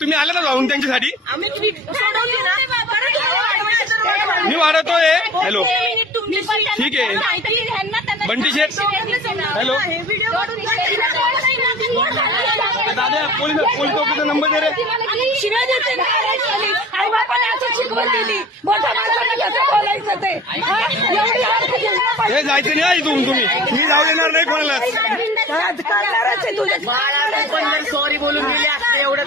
तुम्ही आले ना जाऊन त्यांच्यासाठी. मी वाढवतोय. हॅलो ठीक आहे. बंटी शेठ. हॅलो हे व्हिडिओ काढून दादा पोलीस पोलीस चौकीचा नंबर दे रे. शिव्या देते ना आई बापाने असं शिकवण दिली. मोठ्या माणसाने कसं बोलायचं ते? हा? हे जायचं नाही इथून तुम्ही. मी जाऊ देणार नाही जर सॉरी बोलून गेली असते एवढं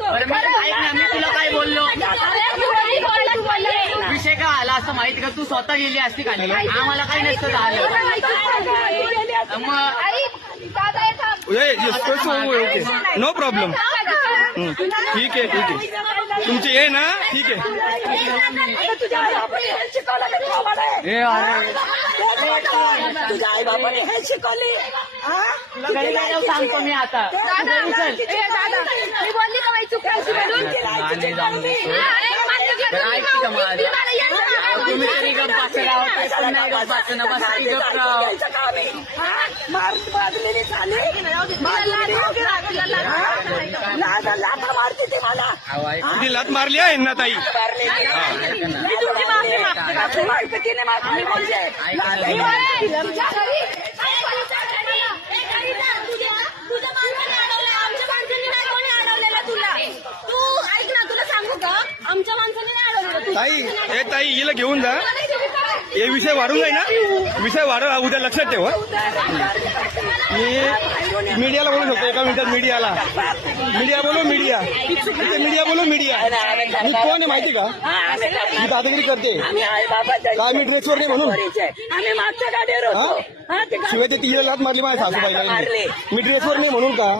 बरं मी ऐक ना मी तुला काय बोललो? विषय काय आला असं माहिती का? तू स्वतः गेली असती नाही? आम्हाला काही नसतं झालं. मग नो प्रॉब्लेम ठीक आहे ठीक आहे. तुमचे हे ना ठीक आहे. हे? हे अरे. तुझ्या आई हे शिकवली. हा? घरी गेल्यावर सांगतो मी आता. तू घरी चल. तुम्ही तरी गप्प नाही गप्प बसणं. गप्प राव. किती लात मारली आहे ना ताई माफी मागते माफी माफी बोलते ऐक ना. तुझ्या घरी तुझ्या माणसाने अडवलं आमच्या माणसाने नाही कोणी अडवलेलं तुला तू ऐक ना तुला सांगू का आमच्या माणसाने नाही अडवलेलं तुला. ताई हे ताई हिला घेऊन जा हे विषय वाढू जाईल ना? विषय वाढव उद्या लक्षात ठेव मी मीडियाला बोलू शकतो एका मिनिटात मीडियाला. मीडिया बोलू मीडिया. मीडिया बोलू मीडिया. मी कोण आहे माहिती का? मी दादागिरी करते. काय मी ड्रेसवर नाही म्हणून? शिवाय ते तिला लात मारली माझ्या सासूबाईला मी ड्रेसवर नाही म्हणून का?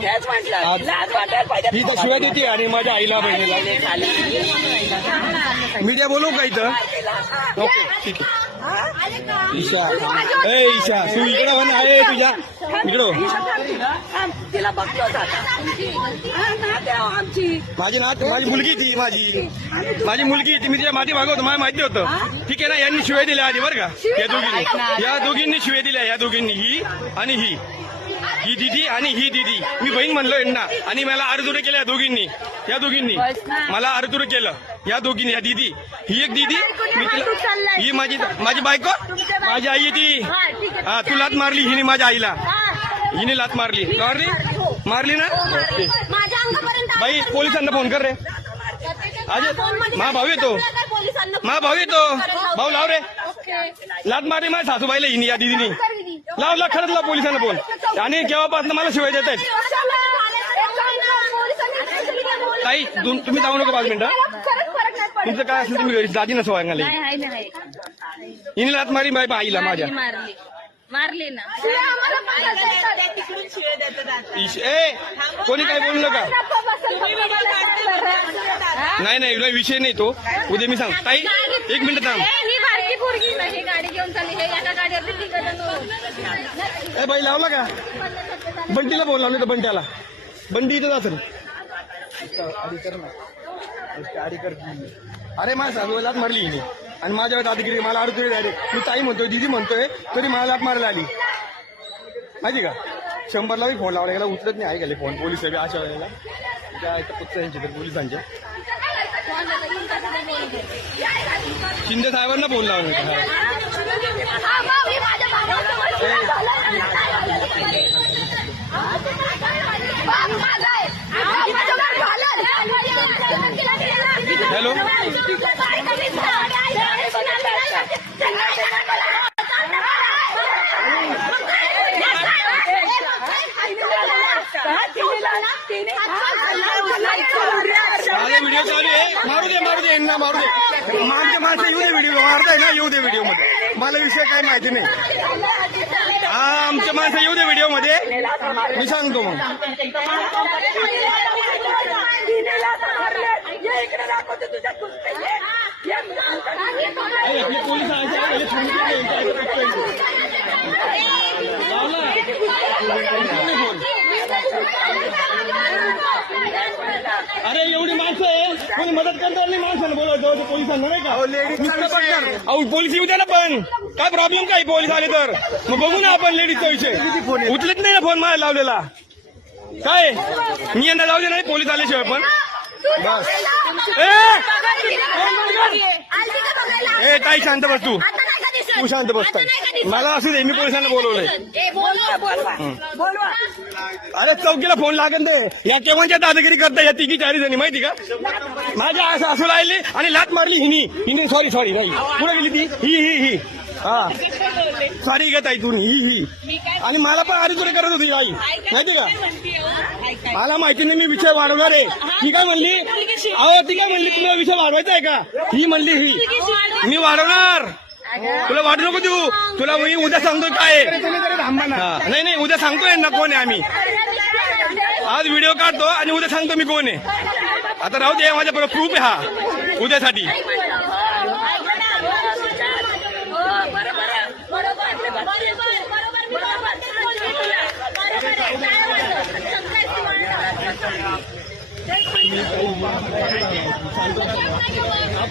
ही तर शिवाय देते आणि माझ्या आईला बहिणीला. मीडिया बोलू का इथं? ओके ठीक आहे. ईशा. ए ईशा तू इकडे म्हण आहे तुझ्या इकडं तिला बघतो हा, माझी नात माझी मुलगी ती माझी. माझी मुलगी ती मी तिच्या माती मागवतो मला माहिती होतं. ठीक आहे ना यांनी शिवाय दिल्या आधी बरं का? या दोघींनी. या दोघींनी शिवाय दिल्या या दोघींनी. ही आणि ही. ही दिदी आणि ही दिदी. मी बहीण म्हणलो यांना. आणि मला आरतुरे केल्या या दोघींनी. या दोघींनी. मला आरतुरे केलं. या दोघींनी या दिदी. ही एक दिदी. मी तिला ही माझी माझी बायको माझी आई ती. हा तू लात मारली हिने माझ्या आईला. हिने लात मारली. मारली? मारली ना? ओके. माझ्या अंगापर्यंत बाई पोलिसांना फोन कर रे. अजय मा भाऊ येतो. मा भाऊ येतो. भाऊ लाव रे. लात मारली माझ्या सासूबाईला हिनी या दिदीनी. लाव लाव खरंच लाव पोलिसांना फोन. आणि केव्हापासून मला शिवाय देत आहेत ताई तुम- तुम्ही जाऊ नका पाच मिनिटं. तुमचं काय असेल तुम्ही घरी दादी नसो सांगायला हिने लात मारली माझ्या आईला माझ्या. मारली. मारली ना. तिकडून शिळे देतात आता. इश- ए कोणी काय बोलू नका. नाही नाही नाही, विषय नाही तो. उद्या मी सांग ताई एक मिनिट थांब. ही बारकी पोरगी ना ही गाडी घेऊन चालली. हे एका गाडीवर तिकडं ए बाई लावला का? बंटीला बोल लावलं तर बंट्याला. बंटी इथं जात अरे माझ्या सासू लात मारली हिने. आणि माझ्या वेळेस आधी मला अडतोय डायरेक्ट मी ताई म्हणतोय दिदी म्हणतोय तरी मला लात मारायला आली. माहिती का? शंभरला बी फोन लावला गेला उचलत नाही आहे गेले फोन पोलीस बी अशा वेळेला. त्या यांचे तर पोलिसांच्या. शिंदे साहेबांना फोन लावून व्हिडिओ चालू आहे मारू दे मारू दे यांना मारू दे आमच्या माणसं येऊ दे व्हिडिओ मारताय ना येऊ दे व्हिडिओमध्ये मला विषय काय माहिती नाही हा आमच्या माणसं येऊ दे व्हिडिओमध्ये मी सांगतो मग पोलीस आहे, हे थांबून गेले, यांच्या ऐकत नाही. लावला. फोन. अरे एवढी माणसं आहे. कोणी मदत करणार नाही माणसानं बोलवतो पोलिसांना नाही का? नुसतं पटणार. अहो पोलीस येऊ द्या ना पण. काय प्रॉब्लेम काय पोलीस आले तर? मग बघू ना आपण लेडीजचा विषय. उचलत नाही ना फोन मला लावलेला. काय? मी यांना जाऊ दे नाही पोलीस आल्याशिवाय पण. बस. ए! ए ताई शांत बस तू. तू शांत बस ताई. मला असू दे मी पोलिसांना बोलवलंय. बोलवा बोलवा. बोलवा. अरे चौकीला फोन लागेल ते. या केव्हाच्या दादागिरी करता या तिघी चारी जणी माहिती का? माझ्या असं असू राहिली आणि लात मारली हिनी. हिनी सॉरी सॉरी नाही. पुढे गेली ती? ही ही ही. हा. सॉरी घेत आई तुम्ही ही ही. आणि मला पण अरे तुरे करत होती आई. माहिती का? मला माहिती नाही मी विषय वाढवणार आहे. ती काय म्हणली? अहो ती काय म्हणली तुला विषय वाढवायचा आहे का? ही म्हणली ही. मी वाढवणार. तुला वाटू नको देऊ. तुला मी उद्या सांगतो काय. हा. नाही नाही उद्या सांगतोय ना कोण आहे आम्ही. आज व्हिडिओ काढतो आणि उद्या सांगतो मी कोण आहे. आता राहू दे माझ्या प्रूफ आहे हा. उद्यासाठी.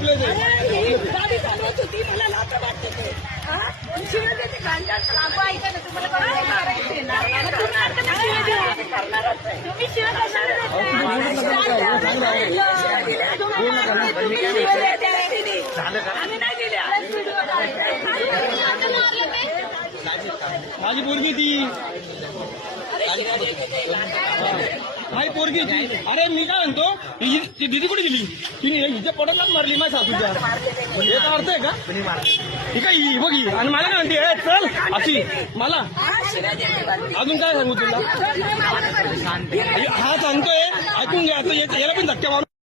गाडी चालवत होती. मला लाथा मारत होते तुम्ही शिव्या. आम्ही नाही दिल्या माझी पोरगी ती. माझी पोरगी ती अरे मी काय म्हणतो हि- ती दिदी कुठे गेली? तिने हिच्या पोटालाच मारली माझ्या सासूच्या. याचा अर्थ आहे का? ही काय ही बघी आणि मला काय म्हणते "ए, चल अशी. मला? अजून काय सांगू तुला? हा सांगतोय. ऐकून घ्या आता याला पण धक्का मारून